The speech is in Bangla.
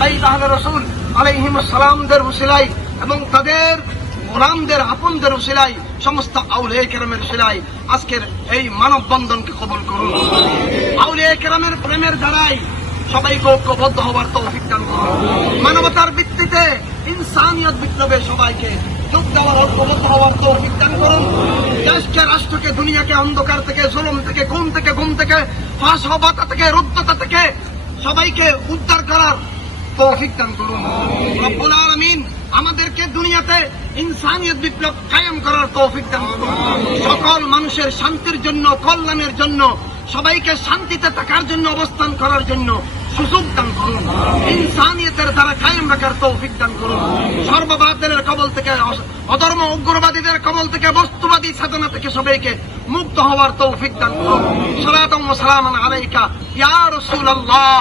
শহীদ আহলে রাসূল আলাইহিmus সালামদের উসিলায় এবং তাদের গোলামদের আপনদের উসিলায় সমস্ত আউলিয়া কেরামের উসিলায় আজকের এই মানববন্ধনকে কবুল করুন। আউলিয়া কেরামের প্রেমের দ্বারাই সবাইকে ঐক্যবদ্ধ হওয়ার তৌফিক দান করুন। মানবতার ভিত্তিতে ইনসানিয়ত বিপ্লবে সবাইকে যোগ দেওয়ার ঐক্যবদ্ধ হওয়ার তৌফিক দান করুন। দেশকে, রাষ্ট্রকে, দুনিয়াকে অন্ধকার থেকে, জুলুম থেকে, খুন থেকে, গুম থেকে, ফাঁসবাতা থেকে, রুদ্ধতা থেকে সবাইকে উদ্ধার করার তৌফিক দান করুন। রব্বুল আলামিন আমাদেরকে দুনিয়াতে ইনসানিয়ত বিপ্লব কায়েম করার তৌফিক দান করুন। সকল মানুষের শান্তির জন্য, কল্যাণের জন্য, সবাইকে শান্তিতে থাকার জন্য, অবস্থান করার জন্য সুযোগ দান করুন। ইনসানিয়তের দ্বারা কায়েম রাখার তৌফিক দান করুন। সর্ববাতিলের কবল থেকে, অধর্ম উগ্রবাদীদের কবল থেকে, বস্তুবাদী সাধনা থেকে সবাইকে মুক্ত হওয়ার তৌফিক দান করুন। সালাতুম ওয়া সালামান আলাইকা ইয়া রাসূলুল্লাহ।